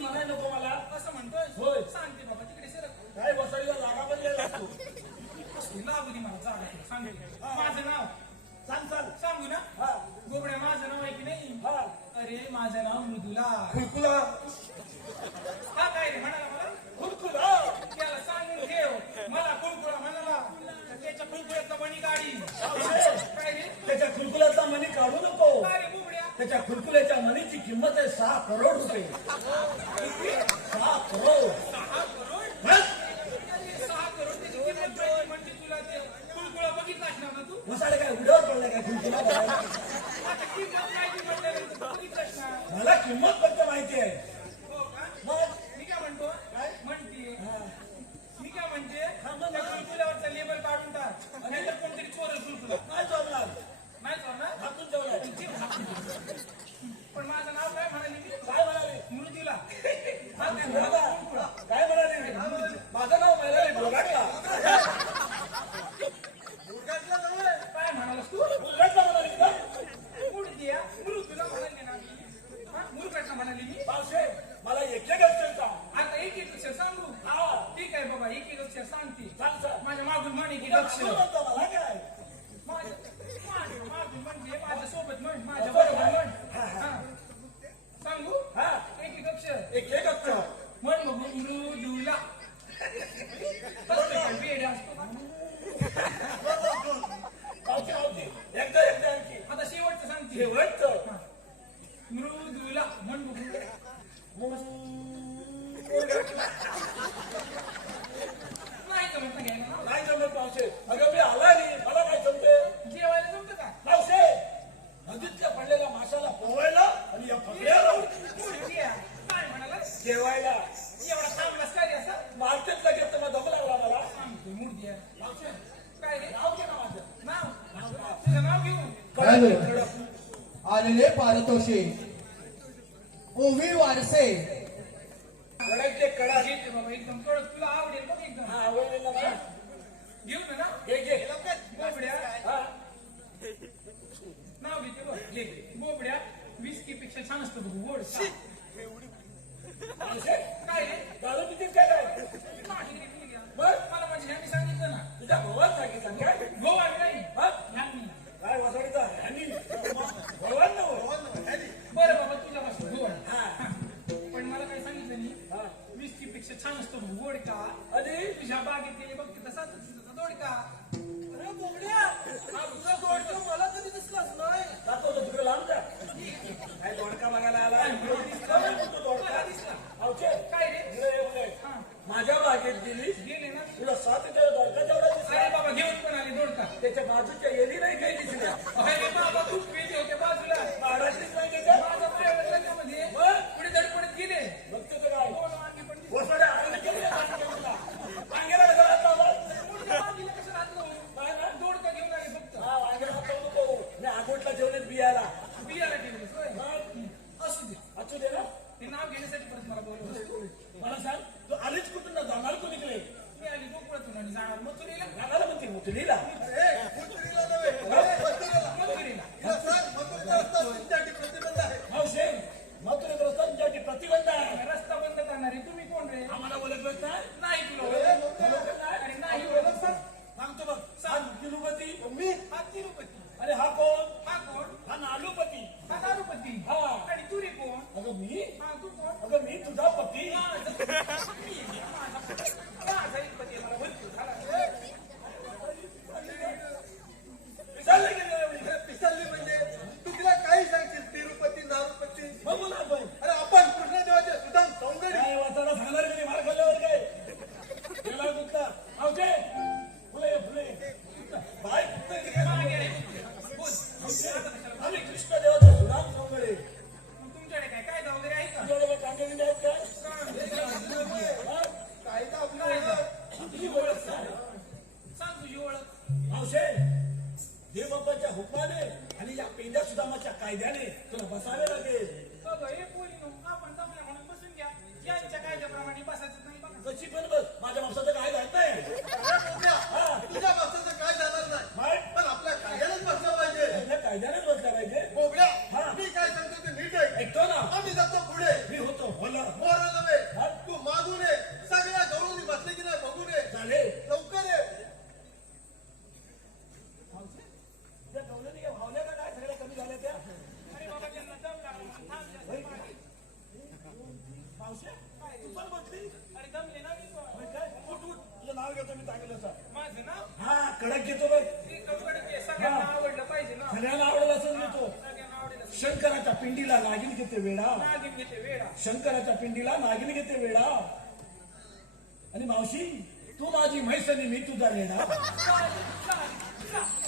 म्हणाय नको मला. असं म्हणतोय होय. सांगते बाबा तिकडे सरक. काय वसाडीला जागा बनलेला तू. लागू दे मला जागा सांगते. माझं नाव सांग सांग. सांगू ना. हा गोबड्या माझं नाव आहे की नाही. हा अरे माझं नाव मृदुला. खुलकुला. हा काय रे म्हणाला मला. खुलकुला. त्याला सांगून ठेव मला कुळकुळा म्हणाला तर त्याच्या कुळकुळ्यातला मणी गाडी. काय रे त्याच्या खुलकुल्याचा मनी काढू नको. काय रे गोबड्या. त्याच्या खुलकुल्याच्या मनीची किंमत आहे 6 करोड रुपये. 6 करोड. 6 करोड. बस. अरे 6 करोड त्याची किंमत पाहिजे म्हणजे तुला ते कुळकुळा बघितला असणार ना तू. वसाडे काय उड्यावर पडला काय खुलकुला बघायला? आता किंमत पाहिजे म्हटल्यानंतर तू बघितलं असणार. मला किंमत फक्त माहिती आहे. हो का. मग मी काय म्हणतो काय? म्हणते हा. मी काय म्हणते हा, मग. त्या कुळकुल्यावरचा लेबल काढून टाक नाहीतर कोणतरी चोरेल कुळकुला. काय चालणार? नाही चोरणार. हातून जेवलाय. पण माझं नाव काय म्हणाली मी. काय म्हणाले? मृदुला. दादा, काय म्हणाले? माझं नाव महिला बोगाडला. काय म्हणालास तू. बोगाडला म्हणाली का? मुडद्या मृदुला म्हणाली ना मी. हा मुरगटला म्हणाली मी. मावशे, मला एक अक्षर सांग. आता एक एक अक्षर सांगू. हा. ठीक आहे बाबा एक एक अक्षर सांगते. सांग सांग. माझ्या मागून म्हण एक एक तुला अक्षर. मागून म्हणतो मला काय? माझ्या मागून म्हणजे माझ्या सोबत म्हण माझ्या बरोबर म्हण. हा. सांगू हा. एक एक अक्षर. एक अक्षर. म्हण बघू मृदुला. कसं काय वेड असतो. मावशी, मावशी. एकदा आणखी. आता शेवटचं सांगते. शेवटचं. हा. मृदुला म्हण बघू. नाही जमत ना घ्यायला ना. नाही जमत मावशे. अगं मी आला नाही. मला काय जमते? जेवायला जमतं का. मावशे, नदीतल्या पडलेल्या माशाला पोवायला आणि या पकड्याला मुडद्या. काय म्हणाला जेवायला. एवढा चांगलाच काय रे असं. मार्केट लगेच तर दम लागला मला. सांगतो मुडद्या. मावशे, काय रे नाव घे ना माझं. नाव तुझं नाव घेऊ. कडक. आलेले पारितोषिक ओवी वारसे कडक ते कडक. घेते बाबा एकदम कळत तुला आवडेल बघ एकदम. हा, आवडलेलं ना मला. घेऊ ना. घे, घे. बोबड्या हा, नाव घेते बघ. घे. बोबड्या विस्की पेक्षा छान असतं बघ गोड. मावशे, काय रे दारू पितीस काय काय? नाही रे, पिली का? बरं, मला माझ्या ह्यांनी सांगितलं ना. तुझ्या भावात सांगितलं काय? हो आणि नाही हा? ह्यांनी. काय वसाडीचा ह्यानी? भगवान नव्ह. बरं बाबा तुझ्या पासून गोड. हा. पण मला काय सांगितलं नाही हा. विस्की पेक्षा छान असतो बघ गोड का. आणि तुझ्या बागेत गेले बघ तिथं सात दोड का. अरे बोबड्या, हा तुझा दोड का मला कधी दिसलाच नाही. दाखवतो तिकडे लांब जा. काय दोडका बघायला आला? दिसला. मला दिसला. मावशे, काय रे इकडे ये बघ. हा माझ्या बागेत गेली गेले ना. तुला 7 दोडका जेवढा दिसला. अरे बाबा घेऊन पण आले दोड का. त्याच्या बाजूच्या येली नाही काही दिसल्या. अरे बाबा तू पेटे होते बाजूला. महाराष्ट्रीच नाही का? माझा पाय त्यामध्ये मग? पुढे धडपडत गेले. बघतो तर काय? दोन वांगी पण दिसले. वसाड्या आईने केली आहे बाजूला. वांग्याला कसं हात लावला? पुढच्या वांगीला कसं घातलं हो? काय ना? दोड का घेऊन आले फक्त. हा, वांग्याला हात लावू नको. मी आगोटला जेवणेत बियाला. बियाला ठेवले होय. मग असू दे. असू दे ना. ते नाव घेण्यासाठी परत मला बोलवलं. मला सांग, तू आलीच कुठून ना जाणार कोण इकडे? मी आली गोकुळातून आणि जाणार मथुरीला. जाणार म्हणते मुतलीला. मथुरीला. मावशे, मथुरेत रस्ता तुमच्यासाठी प्रतिबंध आहे. रस्ता बंद करणारे तुम्ही कोण रे. आम्हाला बोलत नाही. नाही तुला ओळख. खरोखर नाही. अरे नाही ओळख. सांगतो बघ. सांग तिरुपती. मी हा तिरुपती. अरे हा कोण? हा कोण. हा नालूपती. हा दारूपती. हा. आणि तू रे कोण. अगं मी? हा तू कोण. अगं मी तुझा पती. माझा एक पती मला भरपूर झाला. विसरले की नाही? पिसलली म्हणजे तू तिला काही सांगशील तिरुपती दारूपती. मग बोला आपण. अरे आपण कृष्णदेवाचे सुदाम सौंदर्य. काय वाचायला सांगणार की नाही मार खाल्ल्यावर काय? गेला गुप्ता. मावशे, फुले फुले. बाय फक्त किती मागे रे. बोल. आम्ही कृष्णदेवाचं सुनाम सौंदर्य. मग तुमच्याकडे काय कायदा वगैरे आहे का. तुझ्याकडे काय कांदे आहेत काय? हा? कायदा आपला तुझी ओळख काय? सांग तुझी ओळख. मावशे, देवबापाच्या हुकमाने आणि या पेंड्या सुदामाच्या कायद्याने तुला बसावे लागेल. बघ हे पोरी नो आपण जमल्या म्हणून बसून घ्या. यांच्या कायद्याप्रमाणे बसायचं नाही बघा. कशी पण बस, माझ्या माणसाचं काय घालत नाही. तुझ्या बाबतीचं काय जाणार नाही. माय, पण आपल्या कायद्यालाच बसलं पाहिजे. आपल्या कायद्यानेच बसला पाहिजे. बोबड्या हा. मी काय सांगतो ते नीट आहे. ऐकतो ना. आम्ही जातो पुढे मी होतो होला मोर नव्हे तू मागून ये सगळ्या गवळणी बसले की नाही बघून ये झाले लवकर ये त्या गवळणी काय भावल्या का काय सगळ्या कमी झाल्या त्या अरे बाबा त्यांना दम लागला थांब जास्त मागे. मावशे तू पण बसली अरे दमले ना मी पण. होय काय उठ उठ तुझं नाव घेतो मी चांगलं माझं नाव हा कडक घेतो बघ ते कपडे ते सगळ्यांना आवडलं पाहिजे ना सगळ्यांना आवडत असं घेतो सगळ्यांना आवडेल असं. शंकराच्या पिंडीला नागिन घेते वेडा नागिन घेते वेळा शंकराच्या पिंडीला नागिन घेते वेडा आणि मावशी तू माझी म्हैस आणि मी तुझा लेडा चालेल, चालेल, चालेल.